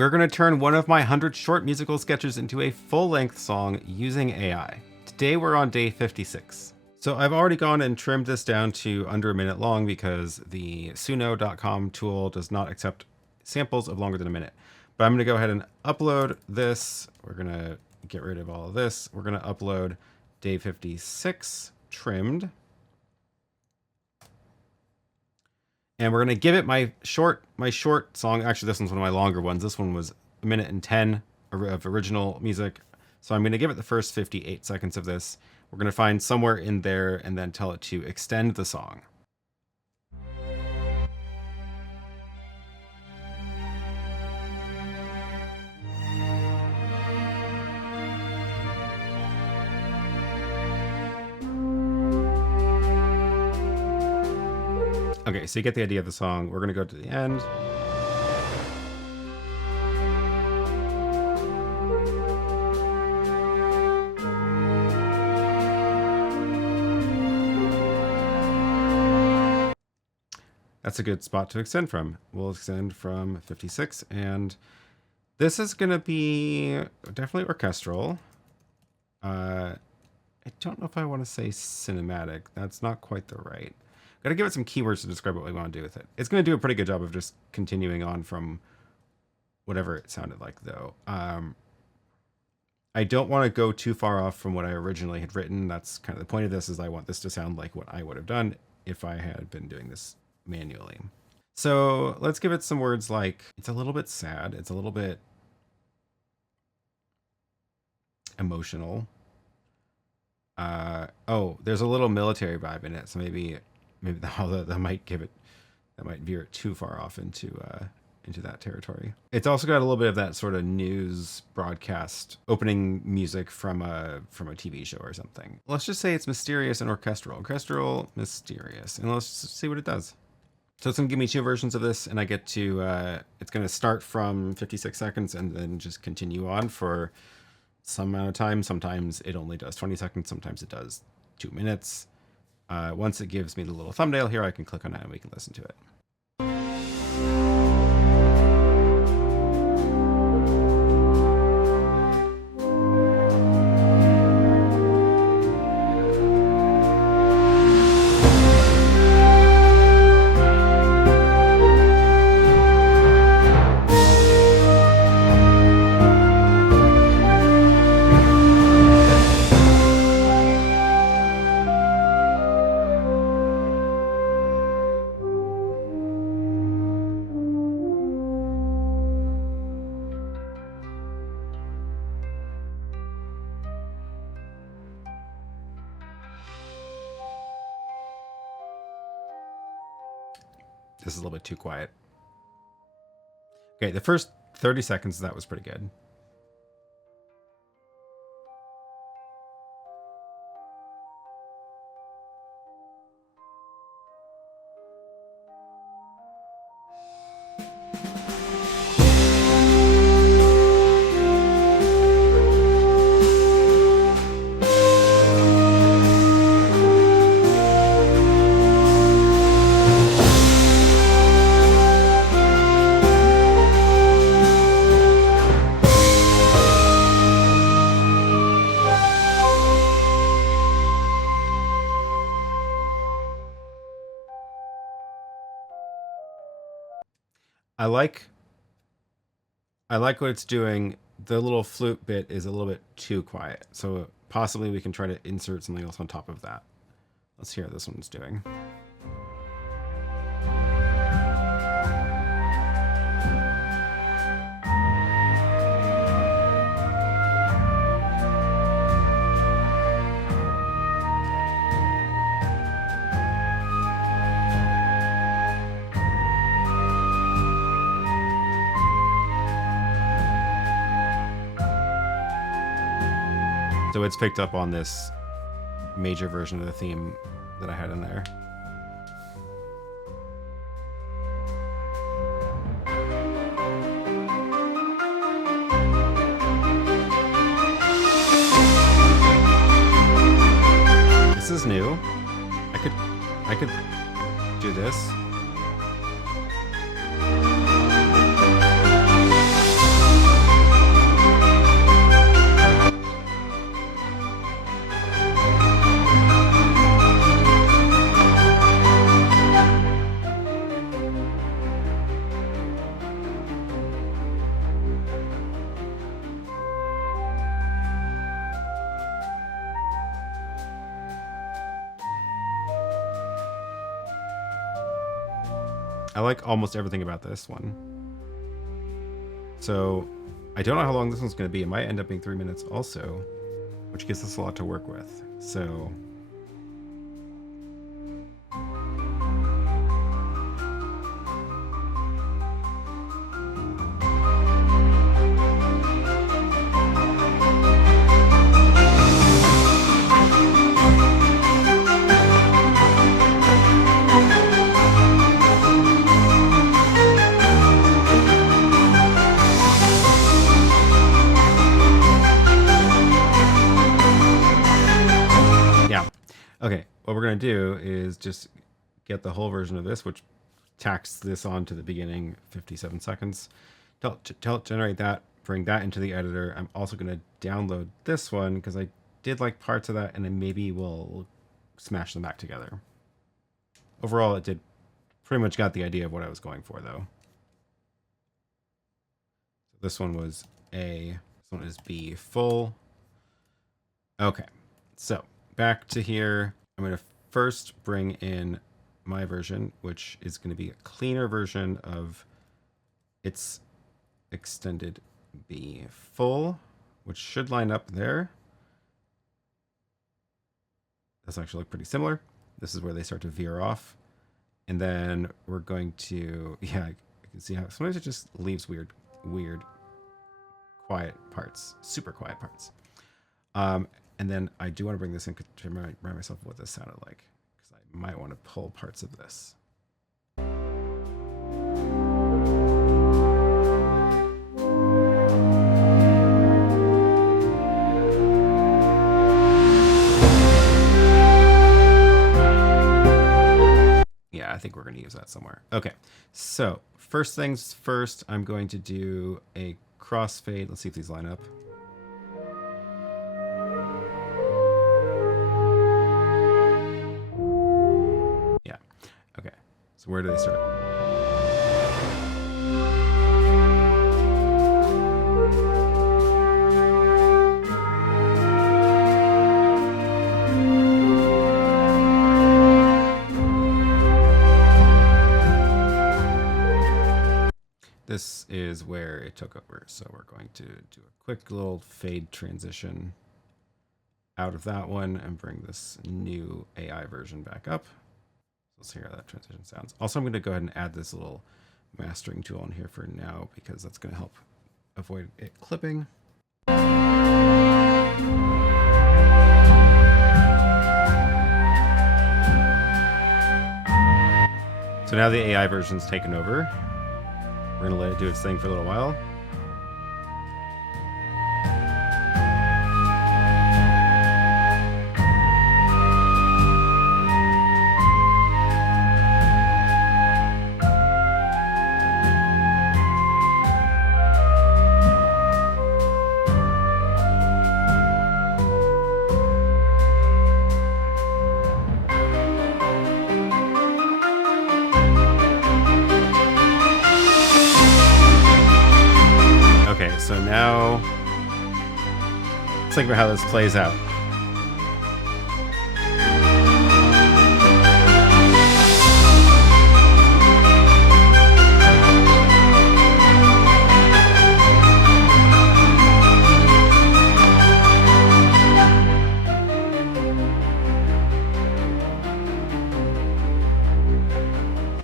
We're going to turn one of my 100 short musical sketches into a full-length song using AI. Today we're on day 56. So I've already gone and trimmed this down to under a minute long because the suno.com tool does not accept samples of longer than a minute. But I'm going to go ahead and upload this. We're going to get rid of all of this. We're going to upload day 56 trimmed. And we're going to give it my short song. Actually, this one's one of my longer ones. This one was 1:10 of original music. So I'm going to give it the first 58 seconds of this. We're going to find somewhere in there and then tell it to extend the song. Okay, so you get the idea of the song. We're going to go to the end. That's a good spot to extend from. We'll extend from 56, and this is going to be definitely orchestral. I don't know if I want to say cinematic. That's not quite the right. Got to give it some keywords to describe what we want to do with it. It's going to do a pretty good job of just continuing on from whatever it sounded like, though. I don't want to go too far off from what I originally had written. That's kind of the point of this, is I want this to sound like what I would have done if I had been doing this manually. So let's give it some words like, it's a little bit sad. It's a little bit emotional. Oh, there's a little military vibe in it. So maybe that might veer it too far off into that territory. It's also got a little bit of that sort of news broadcast opening music from a TV show or something. Let's just say it's mysterious and orchestral, mysterious, and let's see what it does. So it's gonna give me two versions of this, and I get to, it's gonna start from 56 seconds and then just continue on for some amount of time. Sometimes it only does 20 seconds, sometimes it does 2 minutes. Once it gives me the little thumbnail here, I can click on it and we can listen to it. This is a little bit too quiet. Okay, the first 30 seconds of that was pretty good. I like what it's doing. The little flute bit is a little bit too quiet. So possibly we can try to insert something else on top of that. Let's hear how this one's doing. So it's picked up on this major version of the theme that I had in there. This is new. I could do this. I like almost everything about this one. So I don't know how long this one's going to be. It might end up being 3 minutes also, which gives us a lot to work with. So okay, what we're going to do is just get the whole version of this, which tacks this on to the beginning, 57 seconds. Generate that, bring that into the editor. I'm also going to download this one because I did like parts of that, and then maybe we'll smash them back together. Overall, it did pretty much got the idea of what I was going for, though. So this one was A, this one is B, full. Okay, so back to here. I'm going to first bring in my version, which is going to be a cleaner version of its extended B full, which should line up there. That's actually look pretty similar. This is where they start to veer off. And then we're going to, yeah, I can see how sometimes it just leaves weird, quiet parts, super quiet parts. And then I do want to bring this in to remind myself what this sounded like, because I might want to pull parts of this. Yeah, I think we're going to use that somewhere. Okay, so first things first, I'm going to do a crossfade. Let's see if these line up. Okay, so where do they start? This is where it took over, so we're going to do a quick little fade transition out of that one and bring this new AI version back up. Let's hear how that transition sounds. Also, I'm going to go ahead and add this little mastering tool in here for now, because that's going to help avoid it clipping. So now the AI version's taken over. We're going to let it do its thing for a little while. So now, let's think about how this plays out.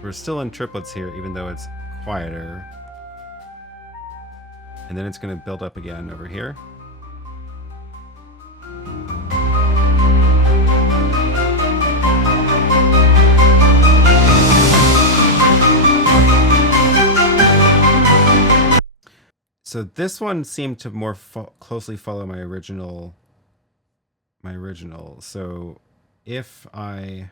We're still in triplets here, even though it's quieter. And then it's going to build up again over here. So this one seemed to more closely follow my original. So if I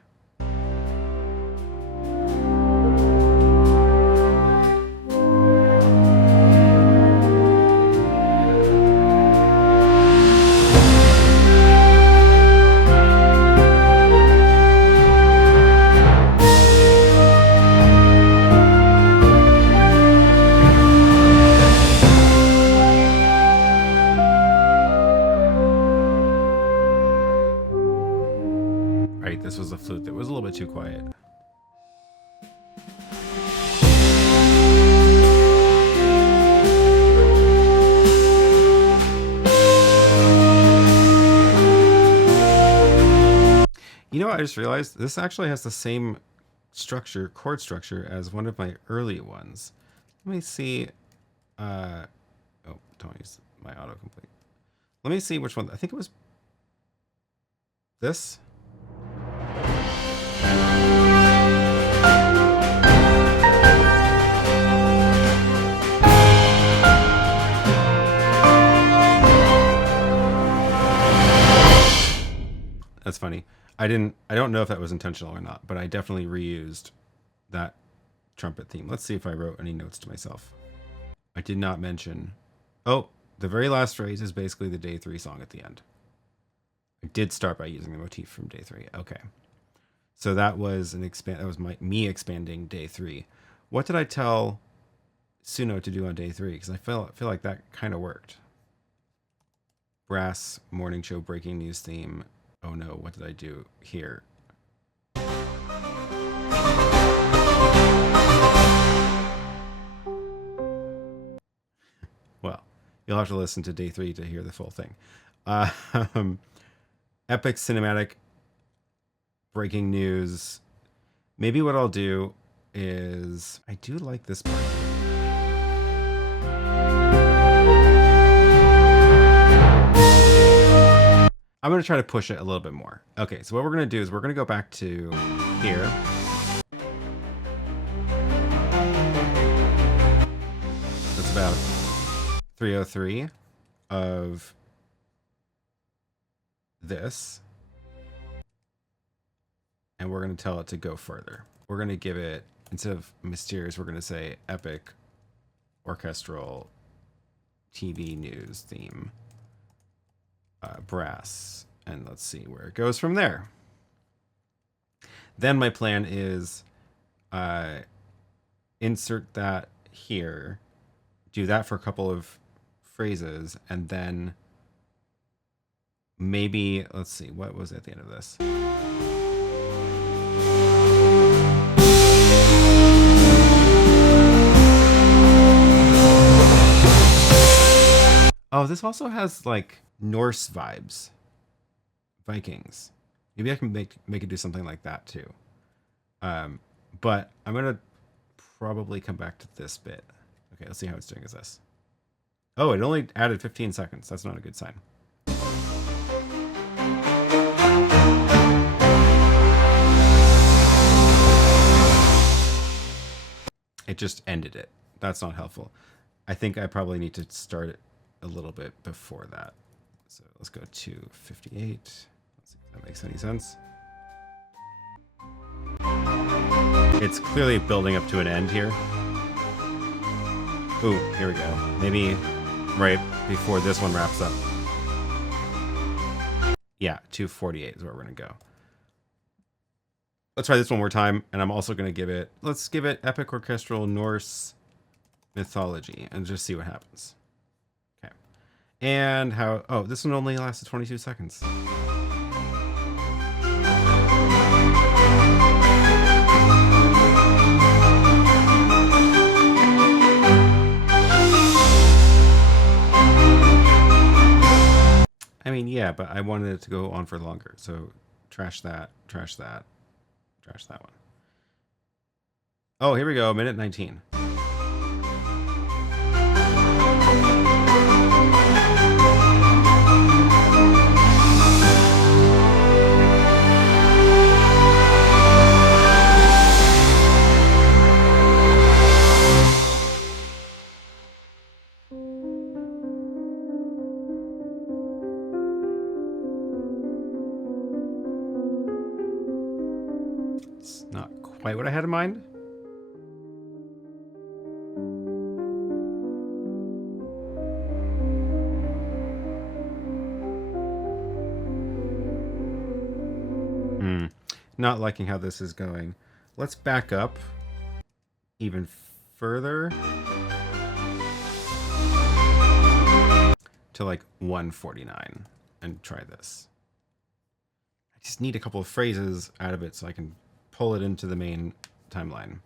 this was a flute that was a little bit too quiet. what? I just realized this actually has the same chord structure as one of my early ones. Let me see. Oh, don't use my autocomplete. Let me see which one. I think it was this. That's funny. I don't know if that was intentional or not, but I definitely reused that trumpet theme. Let's see if I wrote any notes to myself. I did not mention. Oh, the very last phrase is basically the day 3 song at the end. I did start by using the motif from day 3. Okay. So that was me expanding day 3. What did I tell Suno to do on day 3? Because I feel like that kind of worked. Brass morning show breaking news theme. Oh no, what did I do here? Well, you'll have to listen to day 3 to hear the full thing. Epic cinematic breaking news. Maybe what I'll do is, I do like this part. I'm going to try to push it a little bit more. Okay, so what we're going to do is we're going to go back to here. That's about 303 of this. And we're going to tell it to go further. We're going to give it, instead of mysterious, we're going to say epic orchestral TV news theme. Brass, and let's see where it goes from there. Then my plan is insert that here, do that for a couple of phrases, and then maybe, let's see, what was at the end of this? Oh, this also has like Norse vibes. Vikings. Maybe I can make it do something like that too. But I'm gonna probably come back to this bit. Okay, let's see how it's doing as this. Oh, it only added 15 seconds. That's not a good sign. It just ended it. That's not helpful. I think I probably need to start it a little bit before that. So let's go to 58. Let's see if that makes any sense. It's clearly building up to an end here. Ooh, here we go. Maybe right before this one wraps up. Yeah, 248 is where we're going to go. Let's try this one more time, and I'm also going to give it, let's give it epic orchestral Norse mythology and just see what happens. Okay. And how, oh, this one only lasted 22 seconds. I mean, yeah, but I wanted it to go on for longer, so trash that, trash that, trash that one. Oh, here we go, minute 19. It's not quite what I had in mind. Not liking how this is going. Let's back up even further to like 149 and try this. I just need a couple of phrases out of it so I can pull it into the main timeline.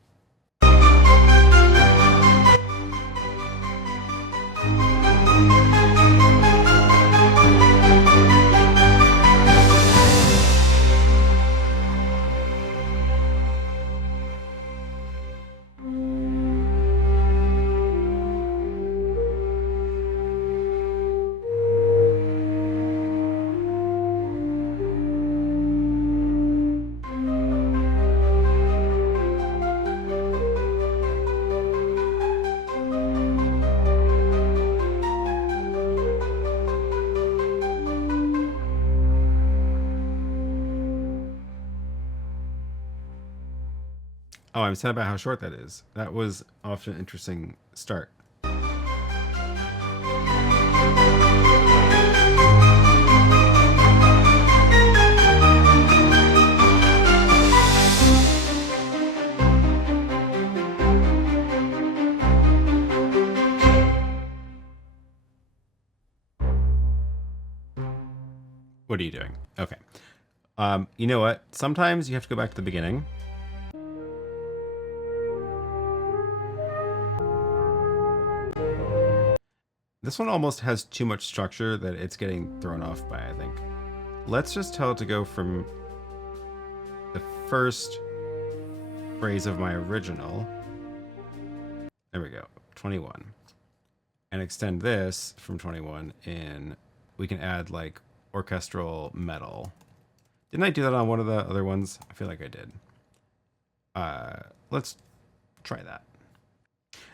Oh, I'm sad about how short that is. That was often an interesting start. What are you doing? Okay. You know what? Sometimes you have to go back to the beginning. This one almost has too much structure that it's getting thrown off by, I think. Let's just tell it to go from the first phrase of my original. There we go. 21. And extend this from 21 in. We can add like orchestral metal. Didn't I do that on one of the other ones? I feel like I did. Let's try that.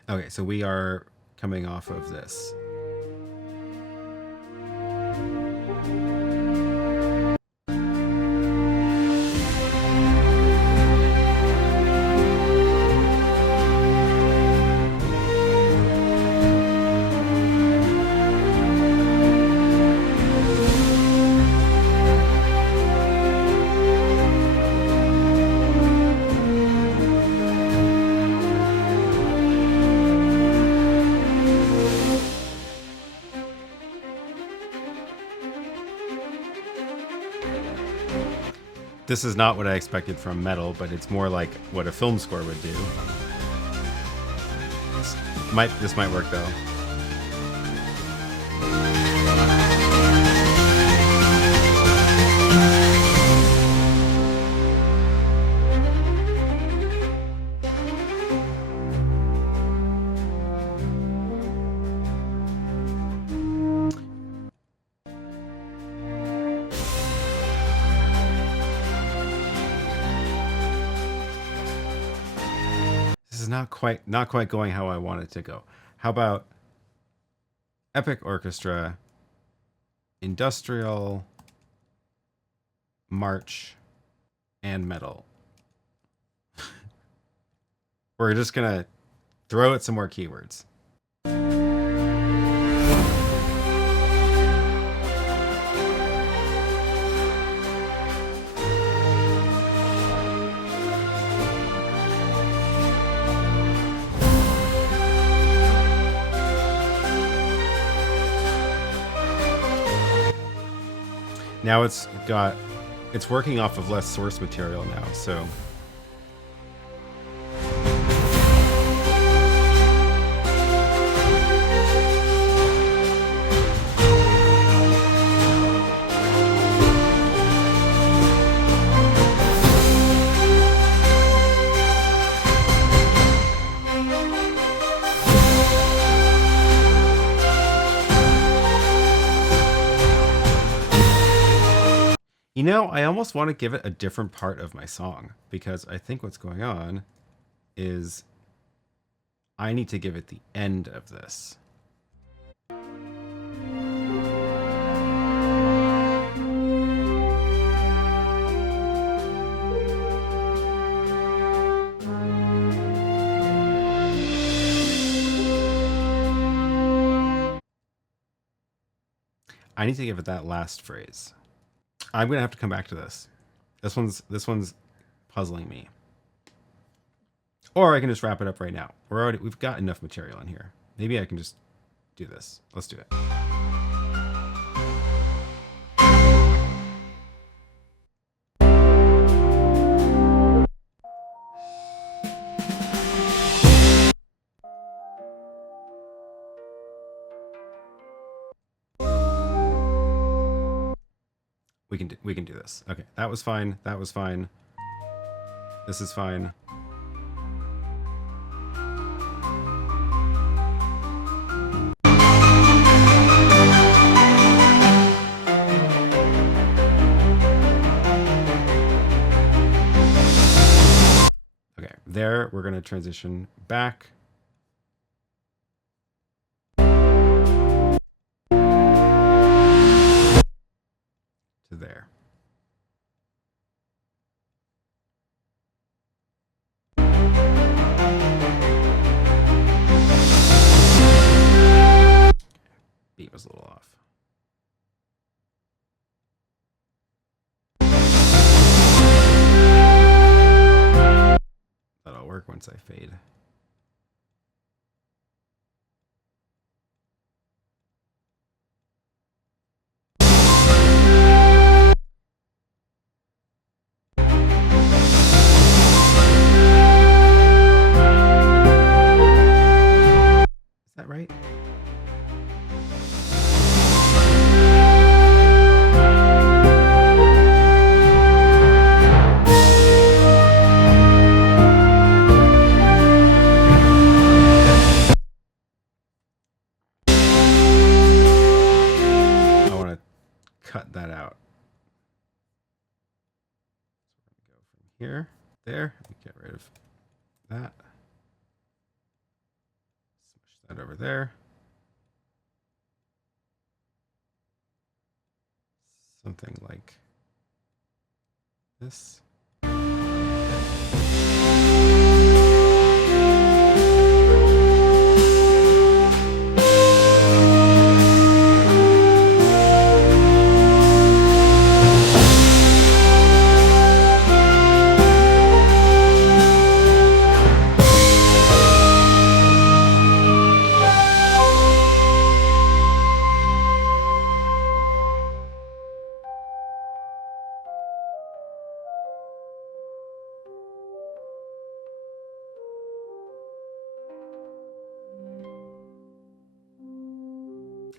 Okay, so we are coming off of this. This is not what I expected from metal, but it's more like what a film score would do. This might work though. Not quite going how I want it to go. How about epic orchestra, industrial, march, and metal? We're just gonna throw it some more keywords. Now it's working off of less source material now, so. You know, I almost want to give it a different part of my song, because I think what's going on is I need to give it the end of this. I need to give it that last phrase. I'm gonna have to come back to this. This one's puzzling me. Or I can just wrap it up right now. We've got enough material in here. Maybe I can just do this. Let's do it. We can do this. Okay, that was fine. That was fine. This is fine. Okay, there we're going to transition back. To there. was a little off. That'll work once I fade. Is that right? Cut that out. So we're going to go from here, there, and get rid of that. Smush that over there. Something like this.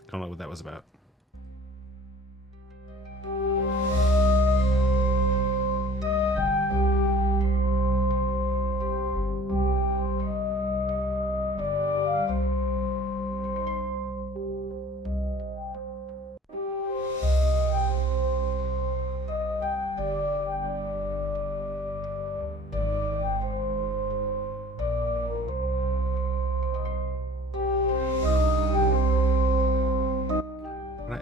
I don't know what that was about.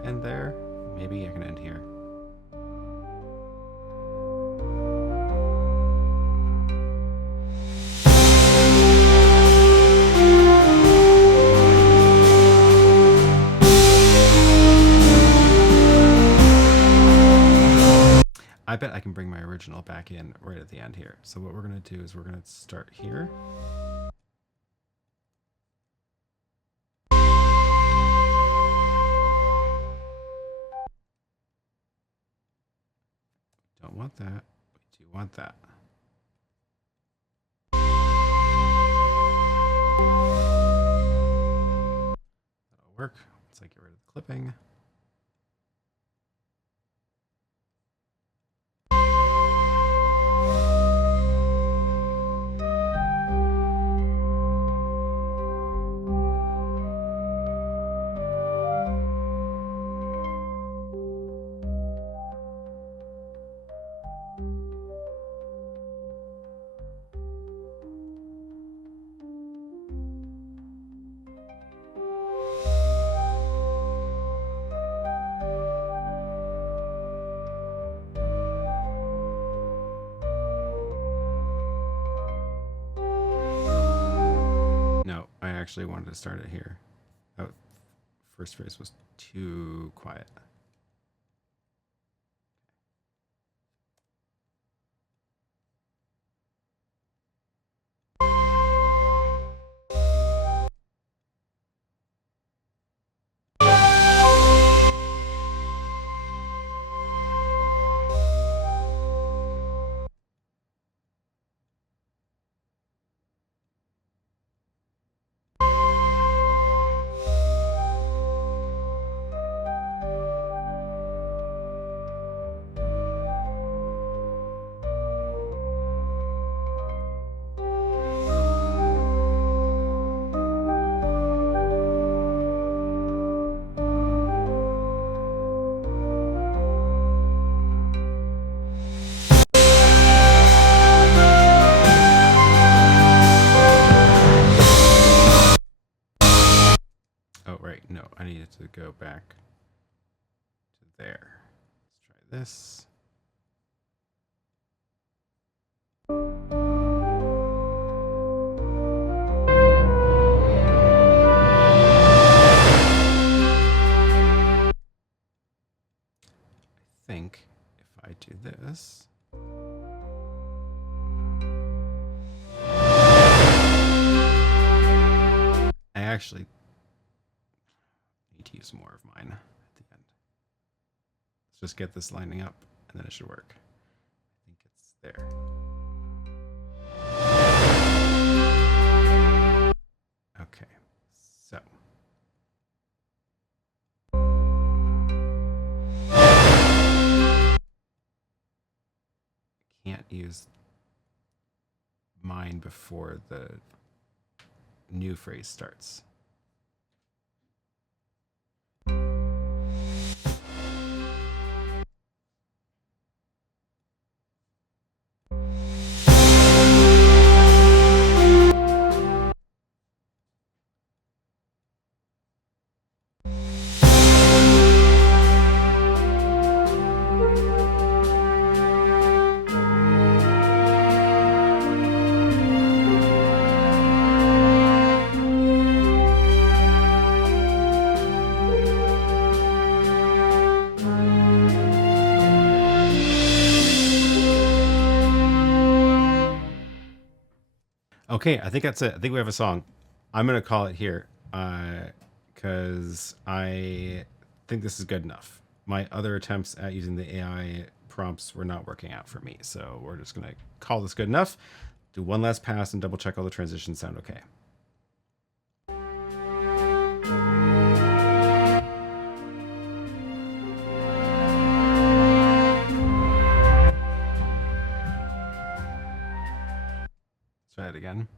End there. Maybe I can end here. I bet I can bring my original back in right at the end here. So what we're going to do is we're going to start here. Don't want that. We do want that. That'll work once I get rid of the clipping. I actually wanted to start it here. Oh, first phrase was too quiet. Oh, right. No, I needed to go back to there. Let's try this. I do this. I actually need to use more of mine at the end. Let's just get this lining up and then it should work. I think it's there. Okay, so. Can't use mine before the new phrase starts. Okay, I think that's it. I think we have a song. I'm going to call it here because I think this is good enough. My other attempts at using the AI prompts were not working out for me. So we're just going to call this good enough. Do one last pass and double check all the transitions sound okay. Let's try it again.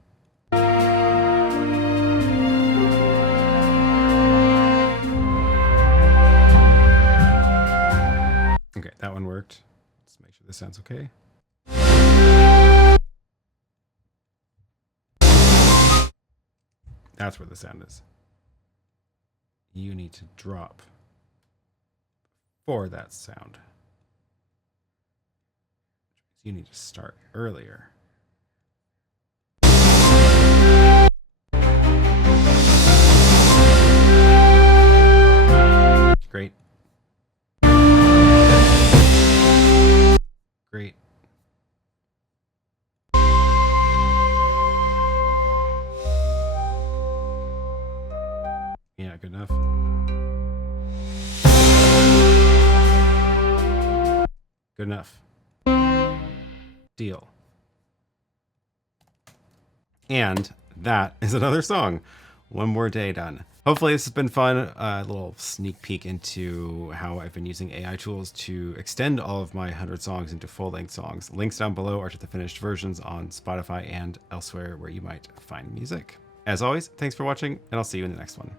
Okay, that one worked. Let's make sure this sounds okay. That's where the sound is. You need to drop for that sound. You need to start earlier. Great. Great. Yeah, good enough. Good enough. Deal. And that is another song. One more day done. Hopefully this has been fun. A little sneak peek into how I've been using AI tools to extend all of my 100 songs into full-length songs. Links down below are to the finished versions on Spotify and elsewhere where you might find music. As always, thanks for watching, and I'll see you in the next one.